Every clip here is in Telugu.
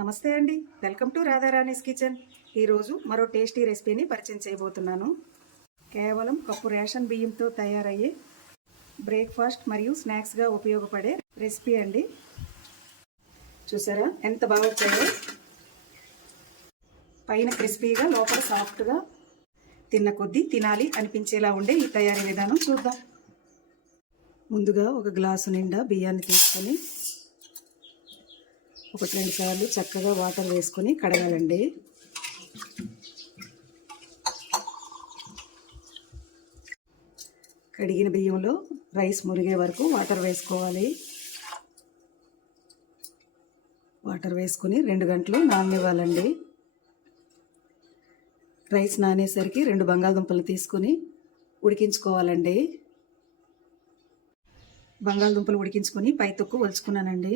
నమస్తే అండి, వెల్కమ్ టు రాధారాణీస్ కిచెన్. ఈరోజు మరో టేస్టీ రెసిపీని పరిచయం చేయబోతున్నాను. కేవలం కప్పు రేషన్ బియ్యంతో తయారయ్యే బ్రేక్ఫాస్ట్ మరియు స్నాక్స్గా ఉపయోగపడే రెసిపీ అండి. చూసారా ఎంత బాగా వచ్చాయో, పైన క్రిస్పీగా లోపల సాఫ్ట్గా, తిన్న కొద్దీ తినాలి అనిపించేలా ఉండే ఈ తయారీ విధానం చూద్దాం. ముందుగా ఒక గ్లాసు నిండా బియ్యాన్ని తీసుకొని 1-2 సార్లు చక్కగా వాటర్ వేసుకొని కడగాలండి. కడిగిన బియ్యంలో రైస్ మురిగే వరకు వాటర్ వేసుకోవాలి. వాటర్ వేసుకొని 2 గంటలు నాననివ్వాలండి. రైస్ నానేసరికి 2 బంగాళదుంపలు తీసుకొని ఉడికించుకోవాలండి. బంగాళదుంపలు ఉడికించుకొని పై తొక్కు ఒలుచుకున్నానండి.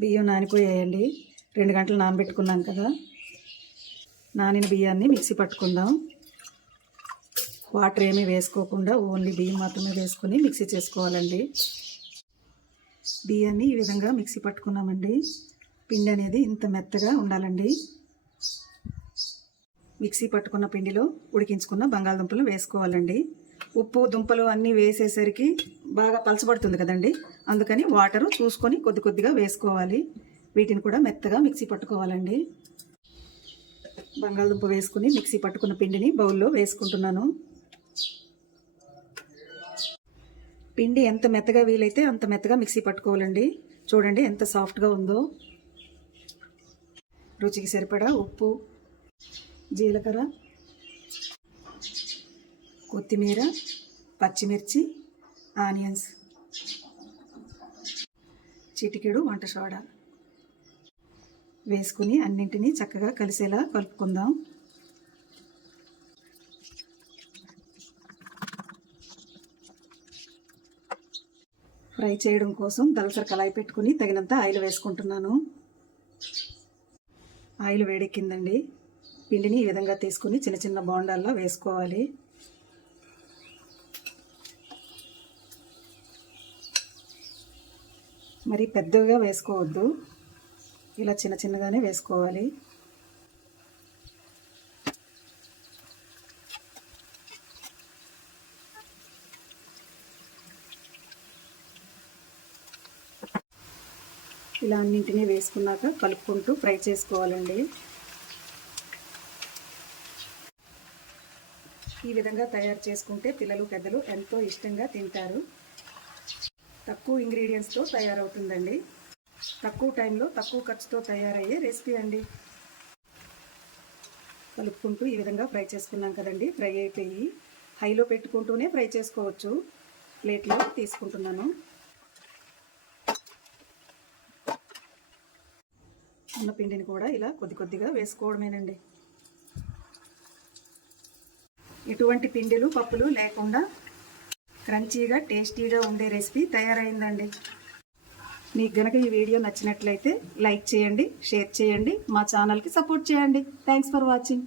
బియ్యం నానిపోయాయండి. 2 గంటలు నానబెట్టుకున్నాం కదా, నానిన బియ్యాన్ని మిక్సీ పట్టుకుందాం. వాటర్ ఏమీ వేసుకోకుండా ఓన్లీ బియ్యం మాత్రమే వేసుకొని మిక్సీ చేసుకోవాలండి. బియ్యాన్ని ఈ విధంగా మిక్సీ పట్టుకున్నామండి. పిండి అనేది ఇంత మెత్తగా ఉండాలండి. మిక్సీ పట్టుకున్న పిండిలో ఉడికించుకున్న బంగాళదుంపలు వేసుకోవాలండి. ఉప్పు దుంపలు అన్నీ వేసేసరికి బాగా పలచబడుతుంది కదండి, అందుకని వాటరు చూసుకొని కొద్ది కొద్దిగా వేసుకోవాలి. వీటిని కూడా మెత్తగా మిక్సీ పట్టుకోవాలండి. బంగాళదుంప వేసుకుని మిక్సీ పట్టుకున్న పిండిని బౌల్లో వేసుకుంటున్నాను. పిండి ఎంత మెత్తగా వీలైతే అంత మెత్తగా మిక్సీ పట్టుకోవాలండి. చూడండి ఎంత సాఫ్ట్గా ఉందో. రుచికి సరిపడా ఉప్పు, జీలకర్ర, కొత్తిమీర, పచ్చిమిర్చి, ఆనియన్స్, చిటికెడు వంట సోడా వేసుకుని అన్నింటినీ చక్కగా కలిసేలా కలుపుకుందాం. ఫ్రై చేయడం కోసం దలసరి కళాయి పెట్టుకుని తగినంత ఆయిల్ వేసుకుంటున్నాను. ఆయిల్ వేడెక్కిందండి. పిండిని ఈ విధంగా తీసుకుని చిన్న చిన్న బోండాల్లో వేసుకోవాలి. మరి పెద్దగా వేసుకోవద్దు, ఇలా చిన్న చిన్నగానే వేసుకోవాలి. ఇలా అన్నింటినీ వేసుకున్నాక కలుపుకుంటూ ఫ్రై చేసుకోవాలండి. ఈ విధంగా తయారు చేసుకుంటే పిల్లలు పెద్దలు ఎంతో ఇష్టంగా తింటారు. తక్కువ ఇంగ్రీడియంట్స్తో తయారవుతుందండి. తక్కువ టైంలో తక్కువ ఖర్చుతో తయారయ్యే రెసిపీ అండి. కలుపుకుంటూ ఈ విధంగా ఫ్రై చేసుకున్నాం కదండి. ఫ్రై అయిపోయి హైలో పెట్టుకుంటూనే ఫ్రై చేసుకోవచ్చు. ప్లేట్లో తీసుకుంటున్నాను. ఉన్న పిండిని కూడా ఇలా కొద్ది కొద్దిగా వేసుకోవడమేనండి. ఎటువంటి పిండిలు పప్పులు లేకుండా క్రంచీగా టేస్టీగా ఉండే రెసిపీ తయారైందండి. మీకు గనక ఈ వీడియో నచ్చినట్లయితే లైక్ చేయండి, షేర్ చేయండి, మా ఛానల్కి సపోర్ట్ చేయండి. Thanks for watching.